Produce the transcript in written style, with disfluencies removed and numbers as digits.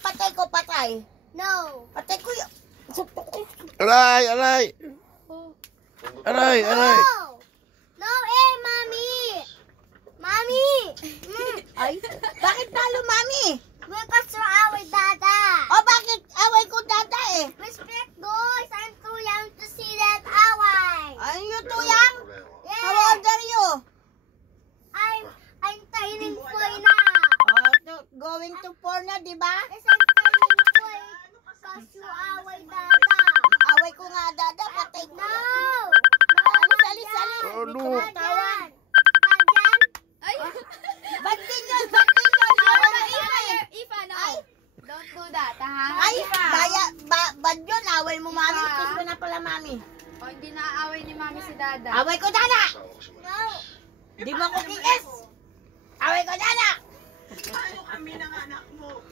patay ko, patay. No. Patay ko yun. Aray, aray. Aray, aray. No. No, Mami. Mami. Ay, bakit talo, Mami? Because you're our dada. O, bakit away ko dada eh? Respect, boys. I'm too young to see that away. Are you too young? Yeah. How old are you? I'm turning 4 now. Going to 4 na, di ba? Yes, I'm turning 4 because you our dada. Away ko nga dada, patay ko. No. Alis, alis. Ano? Bajan. Bajan. Ay! Ba't din yun? Ba't din yun? Away ko Mami. Ifa, no! Don't do that, ha? Ay, bad yun. Away mo, Mami. Kiss mo na pala, Mami. O, hindi naaaway ni Mami si Dada. Away ko dada. No. Di mo ko kiss. Away ko dada. Ayaw kami ng anak mo.